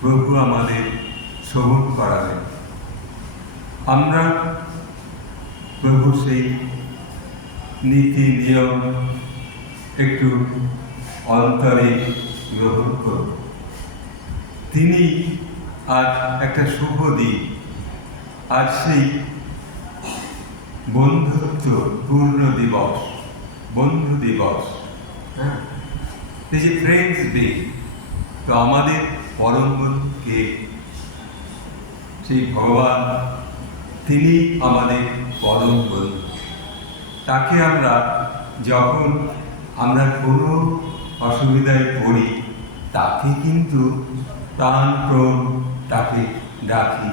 প্রভু আমাদের শ্রবণ করাবেন। আমরা প্রভু সেই নীতি, নিয়ম একটু অন্তরে গ্রহণ করব। তিনি আজ একটা শুভ দিন। আজ সেই বন্ধুত্ব পূর্ণ দিবস, বন্ধু দিবস হ্যাঁ? এই যে ফ্রেন্ডস ডে তো আমাদের পরম বন্ধু কে? সেই ভগবান, তিনি আমাদের পরম বন্ধু তাকে আমরা যখন আমরা কোনো অসুবিধায় পড়ি, তাকে কিন্তু প্রাণপ্রণ তাকে ডাকি,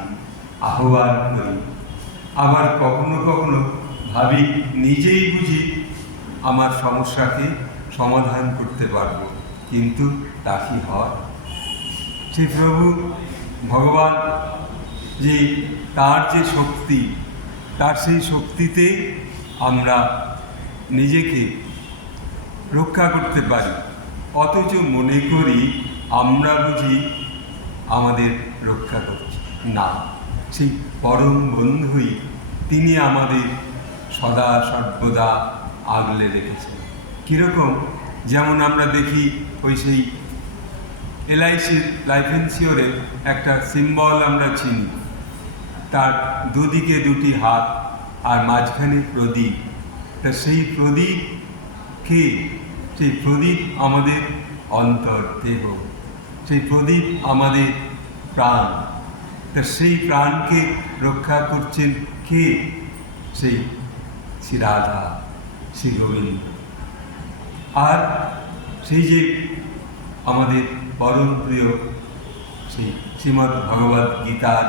আহ্বান করি। আবার কখনো কখনো ভাবি, নিজেই বুঝি আমার সমস্যাকে সমাধান করতে পারব, কিন্তু তা কি হয়? শ্রী প্রভু ভগবান, যে তার যে শক্তি, তার সেই শক্তিতে আমরা নিজেকে রক্ষা করতে পারি। অথচ মনে করি আমরা বুঝি আমাদের রক্ষা করছি না। সেই পরম বন্ধুই তিনি আমাদের সদা সর্বদা আগলে রেখেছেন। কীরকম? যেমন আমরা দেখি ওই সেই এলআইসির লাইফ ইন্স্যুরের একটা সিম্বল আমরা চিনি। তার দুদিকে দুটি হাত আর মাঝখানে প্রদীপ। তা সেই প্রদীপ কে? সেই প্রদীপ আমাদের অন্তর দেহ সেই প্রদীপ আমাদের প্রাণ। তা সেই প্রাণকে রক্ষা করছেন কে? সেই শ্রী রাধা, শ্রী গোবিন্দ। আর সেই যে আমাদের পরম প্রিয় সেই শ্রীমদ্ ভগবদ গীতার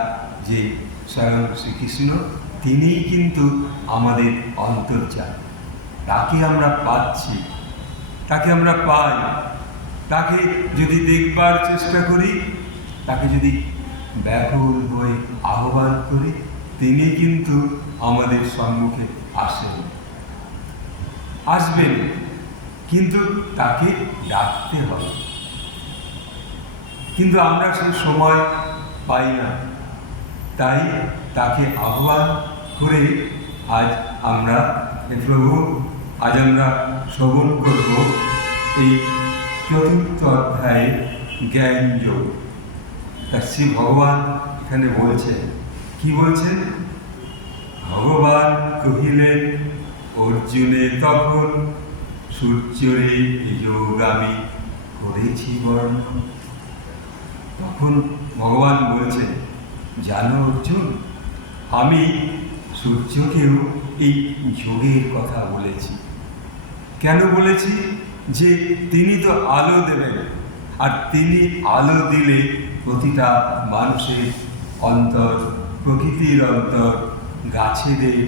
যে স্বয়ং শ্রীকৃষ্ণ, তিনিই কিন্তু আমাদের অন্তর্যান তাকে আমরা পাচ্ছি, তাকে আমরা পাই। তাকে যদি দেখবার চেষ্টা করি, তাকে যদি ব্যাকুল হয়ে আহ্বান করি, তিনি কিন্তু আমাদের সম্মুখে আসেন। আসবেন, কিন্তু তাকে ডাকতে হবে। কিন্তু আমরা সেই সময় পাই না। তাই তাকে আহ্বান করে আজ আমরা প্রভু, আজ আমরা শ্রবণ করব এই চতুর্থ অধ্যায়ে জ্ঞান যোগ তা শ্রী ভগবান এখানে বলছেন কি বলছেন ভগবান কহিলেন, অর্জুনে তখন সূর্যরে যোগ আমি করেছি বর্ণ তখন ভগবান বলছেন, জানো অর্জুন, আমি সূর্যকেও এই যোগের কথা বলেছি। কেন বলেছি? যে তিনি তো আলো দেবেন, আর তিনি আলো দিলে প্রতিটা মানুষের অন্তর, প্রকৃতির অন্তর, গাছেদের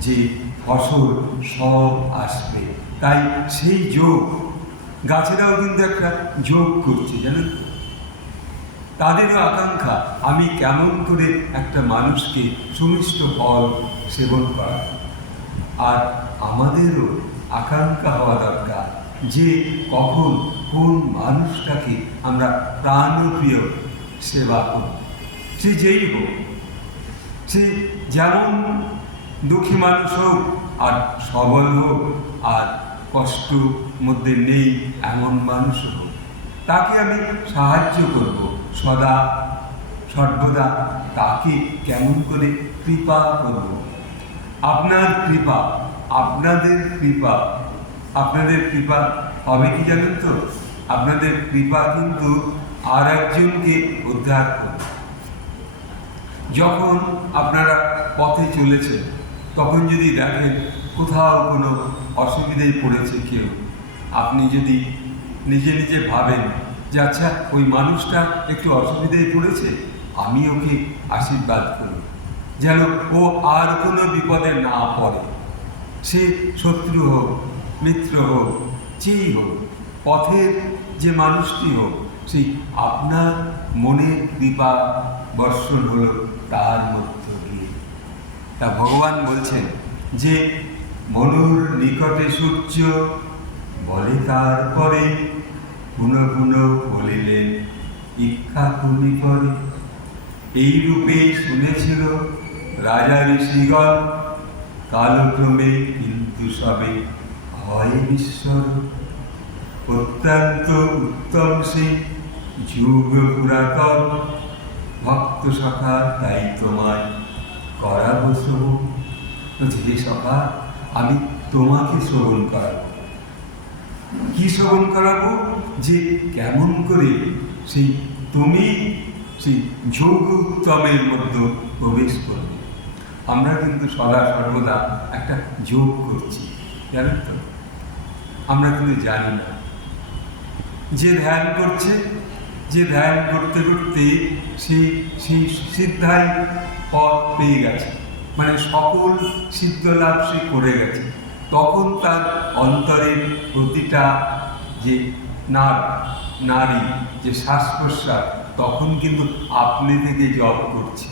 যে ফসল সব আসবে। তাই সেই যোগ, গাছেরাও কিন্তু একটা যোগ করছে জানেন তো? তাদেরও আকাঙ্ক্ষা, আমি কেমন করে একটা মানুষকে সুমিষ্ট ফল সেবন করা? আর আমাদেরও আকাঙ্ক্ষা হওয়া দরকার যে কখন কোন মানুষটাকে আমরা প্রাণপ্রিয় সেবা করব। সে যেই হোক, সে যেমন দুঃখী মানুষ হোক, আর সবল হোক, আর কষ্ট মধ্যে নেই এমন মানুষ হোক, তাকে আমি সাহায্য করব। সদা, সর্বদা তাকে কেমন করে কৃপা করব? আপনার কৃপা, আপনাদের কৃপা আপনাদের কৃপা হবে কি জানেন তো? আপনাদের কৃপা কিন্তু আর একজনকে উদ্ধার করবে। যখন আপনারা পথে চলেছেন, তখন যদি দেখেন কোথাও কোনো অসুবিধায় পড়েছে কেউ, আপনি যদি নিজে নিজে ভাবেন যে আচ্ছা ওই মানুষটা একটু অসুবিধায় পড়েছে, আমি ওকে আশীর্বাদ করি। যেন ও আর কোনো বিপদে না পড়ে। সে শত্রু হোক, মিত্র হোক, যেই হোক, পথের যে মানুষটি হোক সেই আপনার মনের কৃপা বর্ষণ হলো তার মধ্য দিয়ে। তা ভগবান বলছেন যে, মনুর নিকটে সূর্য বলে তারপরে পুনঃ পুনঃ বলিলেন, ইচ্ছা কুনি করে। এই রূপে শুনেছিল রাজা ঋষিগণ। কালক্রমে কিন্তু সবে হয় ঈশ্বর। অত্যন্ত উত্তম সে যুগ পুরাতন। ভক্ত সখা, তাই তোমায় করাবো শ্রবণ যে সখা, আমি তোমাকে শ্রবণ করাবো। কি শ্রবণ করাবো? যে কেমন করে সেই তুমি সেই যোগ উত্তমের মধ্যে প্রবেশ করবে। আমরা কিন্তু সদা সর্বদা একটা যোগ করছি, জানেন তো? আমরা কিন্তু জানি না। যে ধ্যান করছে, যে ধ্যান করতে করতে সেই সেই সিদ্ধাই পথ পেয়ে গেছে। মানে সকল সিদ্ধ লাভ সে করে গেছে। তখন তার অন্তরের প্রতিটা যে নার নারী যে শ্বাস প্রশ্বাস তখন কিন্তু আপনি থেকে জব করছে।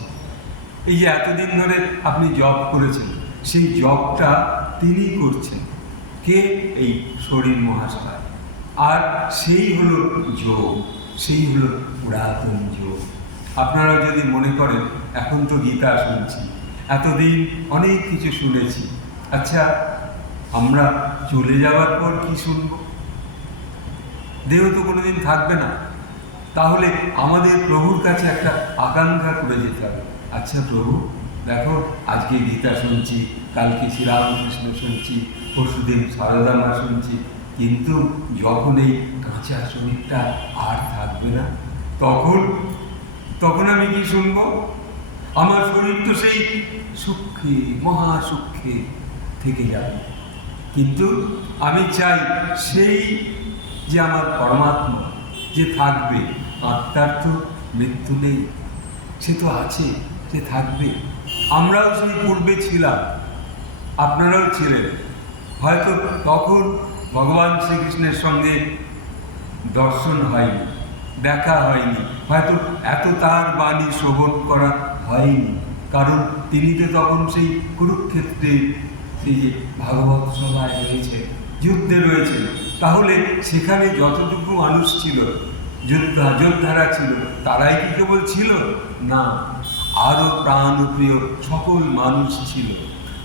এই যে এতদিন ধরে আপনি জব করেছেন, সেই জবটা তিনি করছেন। কে? এই শরীর মহাশয়। আর সেই হলো যোগ, সেই হলো পুরাতন যোগ। আপনারা যদি মনে করেন, এখন তো গীতা শুনছি, এতদিন অনেক কিছু শুনেছি। আচ্ছা আমরা চলে যাওয়ার পর কি শুনব? দেহ তো কোনোদিন থাকবে না। তাহলে আমাদের প্রভুর কাছে একটা আকাঙ্ক্ষা করে যেতে হবে। আচ্ছা প্রভু, দেখো, আজকে গীতা শুনছি, কালকে শ্রীরামকৃষ্ণ শুনছি, পরশুদিন সারদামা শুনছি, কিন্তু যখন এই কাঁচা শরীরটা আর থাকবে না, তখন তখন আমি কি শুনব? আমার শরীর তো সেই সূক্ষ্মে মহাসূক্ষ্মে থেকে যাবে। কিন্তু আমি চাই সেই যে আমার পরমাত্মা, যে থাকবে, আত্মার তো মৃত্যু নেই, সে তো আছে, সে থাকবে। আমরাও সেই পূর্বে ছিলাম, আপনারাও ছিলেন। হয়তো তখন ভগবান শ্রীকৃষ্ণের সঙ্গে দর্শন হয়নি, দেখা হয়নি, হয়তো এত তার বাণী শ্রবণ করা হয়নি, কারণ তিনি তো তখন সেই কুরুক্ষেত্রে, সেই যে ভাগবত সভায় রয়েছে যুদ্ধে রয়েছে তাহলে সেখানে যতটুকু মানুষ ছিল, যোদ্ধা, যোদ্ধারা ছিল, তারাই কি কেবল ছিল? না, আরও প্রাণপ্রিয় সকল মানুষ ছিল।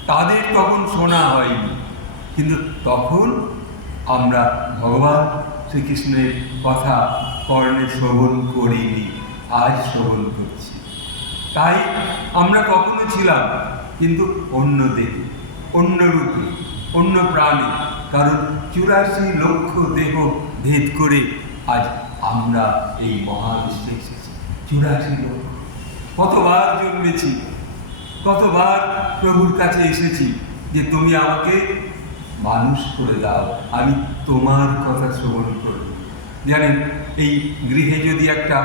তাদের তখন শোনা হয়নি। কিন্তু তখন আমরা ভগবান শ্রীকৃষ্ণের কথা কর্ণে শ্রবণ করিনি, আজ শ্রবণ করছি। তাই আমরা কখনো ছিলাম, কিন্তু অন্য দেহে অন্য রূপে, অন্য প্রাণে কারণ চুরাশি লক্ষ দেহ ভেদ করে আজ আমরা এই মহাবিশ্বে এসেছি চুরাশি লক্ষ। কতবার জন্মেছি? কতবার প্রভুর কাছে এসেছি যে তুমি আমাকে মানুষ করে দাও, আমি তোমার কথা শ্রবণ করব জানেন, এই গৃহে যদি একটা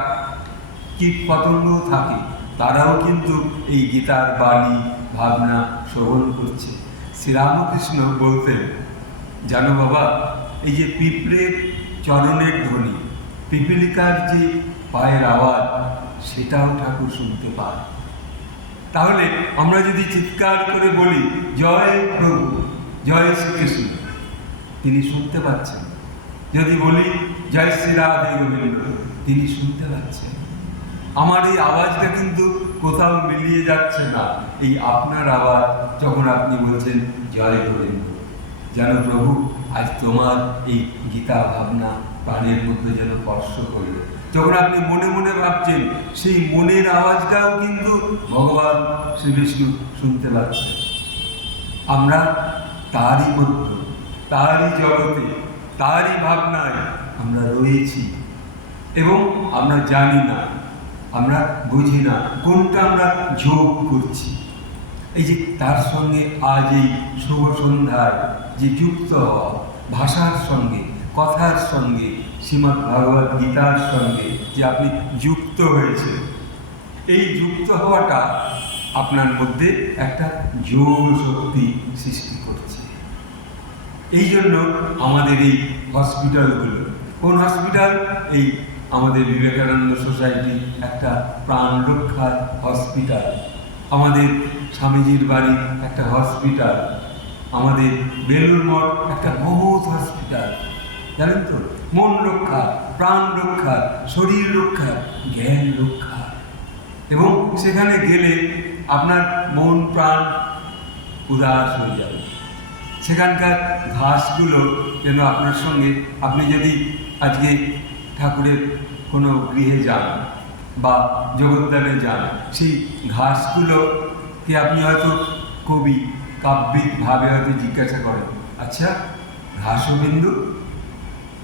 কীট পতঙ্গ থাকে, তারাও কিন্তু এই গীতার বাণী, ভাবনা শ্রবণ করছে। শ্রীরামকৃষ্ণ বলতেন জানো বাবা, এই যে পিঁপড়ের চরণের ধ্বনি, পিপিলিকার যে পায়ের আওয়াজ, সেটাও ঠাকুর শুনতে পায় তাহলে আমরা যদি চিৎকার করে বলি, জয় প্রভু, জয় শ্রীকৃষ্ণ। তিনি শুনতে পাচ্ছেন। যদি বলি, জয় শ্রী রাধে গোবিন্দ, তিনি শুনতে পাচ্ছেন। আমার এই আওয়াজটা কিন্তু কোথাও মিলিয়ে যাচ্ছে না। এই আপনার আওয়াজ যখন আপনি বলছেন, জয় গোবিন্দ। যেন প্রভু আজ তোমার এই গীতা ভাবনা প্রাণের মধ্যে যেন স্পর্শ করল। যখন আপনি মনে মনে ভাবছেন, সেই মনের আওয়াজটাও কিন্তু ভগবান শ্রী বিষ্ণু শুনতে পাচ্ছেন আমরা তারই মধ্যে, তারই জগতে, তারই ভাবনায় আমরা রয়েছি। এবং আমরা জানি না, আমরা বুঝি না কোনটা আমরা যোগ করছি। এই যে তার সঙ্গে আজ এই শুভ সন্ধ্যায় যে যুক্ত হওয়া ভাষার সঙ্গে, কথার সঙ্গে শ্রীমদ্ ভগবত গীতার সঙ্গে যে আপনি যুক্ত হয়েছে এই যুক্ত হওয়াটা আপনার মধ্যে একটা জোর শক্তি সৃষ্টি করছে। এই জন্য আমাদের এই হসপিটালগুলো, কোন হসপিটাল? এই আমাদের বিবেকানন্দ সোসাইটি একটা প্রাণ রক্ষার হসপিটাল। আমাদের স্বামীজির বাড়ি একটা হসপিটাল আমাদের বেলুর মঠ একটা মহৎ হসপিটাল জানেন তো? মন রক্ষা, প্রাণ রক্ষা, শরীর রক্ষা, জ্ঞান রক্ষা। এবং সেখানে গেলে আপনার মন, প্রাণ উদাস হয়ে যাবে। সেখানকার ঘাসগুলো যেন আপনার সঙ্গে, আপনি যদি আজকে ঠাকুরের কোনো গৃহে যান বা জগদ্দানে যান সেই ঘাসগুলোকে আপনি হয়তো কবি কাব্যিকভাবে হয়তো জিজ্ঞাসা করেন আচ্ছা ঘাসবিন্দু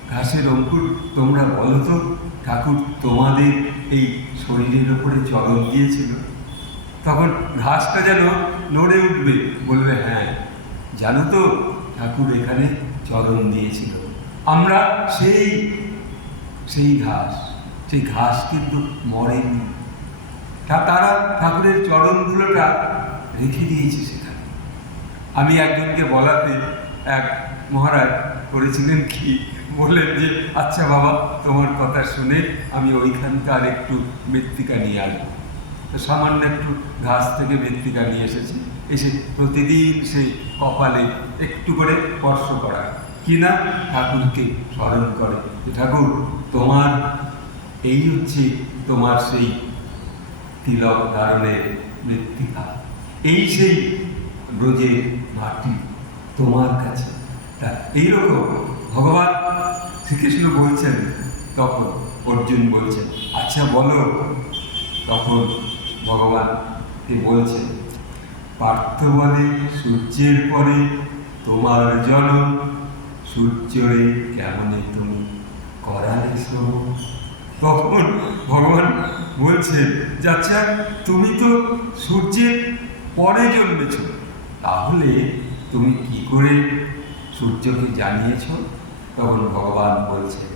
ঘাসের অঙ্কুর তোমরা বলো তো, ঠাকুর তোমাদের এই শরীরের ওপরে চরণ দিয়েছিল? তখন ঘাসটা যেন নড়ে উঠবে, বলবে হ্যাঁ জানো তো, ঠাকুর এখানে চরণ দিয়েছিল। আমরা সেই সেই ঘাস সেই ঘাস কিন্তু মরেনি। তা তারা ঠাকুরের চরণগুলোটা রেখে দিয়েছে সেখানে। আমি একজনকে বলাতে এক মহারাজ করেছিলেন কি? বললেন যে আচ্ছা বাবা, তোমার কথা শুনে আমি ওইখানকার একটু মৃত্তিকা নিয়ে আসব। তো সামান্য একটু ঘাস থেকে মৃত্তিকা নিয়ে এসেছি। এসে প্রতিদিন সেই কপালে একটু করে স্পর্শ করা কিনা ঠাকুরকে স্মরণ করে ঠাকুর, তোমার এই হচ্ছে তোমার সেই তিলক ধারণের মৃত্তিকা। এই সেই ব্রজের মাটি তোমার কাছে। তা এইরকম ভগবান শ্রীকৃষ্ণ বলছেন, তখন অর্জুন বলছেন আচ্ছা বলো। তখন ভগবানকে বলছেন, পার্থ বলে সূর্যের পরে তোমার জনম, সূর্যরে কেমনে তুমি করালে শ্রবণ তখন ভগবান বলছেন যে আচ্ছা তুমি তো সূর্যের পরে জন্মেছ। তাহলে তুমি কি করে সূর্যকে জানিয়েছ? তখন ভগবান বলছেন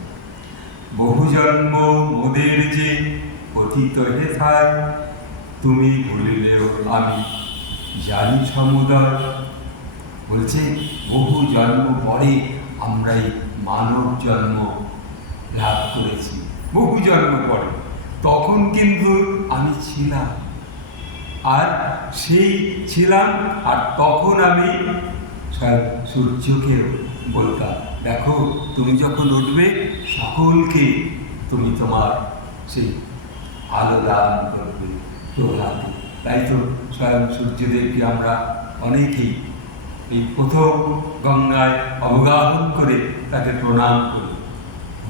বহু জন্ম মোদের যে অতীত হেথায় তুমি ভুলিলেও আমি জানি সমুদয়। বলছে, বহু জন্ম পরে আমরা এই মানব জন্ম লাভ করেছি। বহু জন্ম পরে। তখন কিন্তু আমি ছিলাম। আর সেই ছিলাম, আর তখন আমি সূর্যকে বলতাম, দেখো, তুমি যখন উঠবে, সকলকে তুমি তোমার সেই আলো দান করবে, প্রভাতে। তাই তো স্বয়ং সূর্যদেবকে আমরা অনেকেই এই প্রথম গঙ্গায় অবগাহন করে তাকে প্রণাম করি।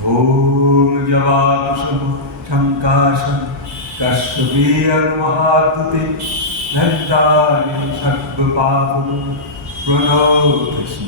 ॐ जवांशं शङ्काशं कश्मीरमहात्मते धन्तानि सर्वपापं प्रणो कृष्ण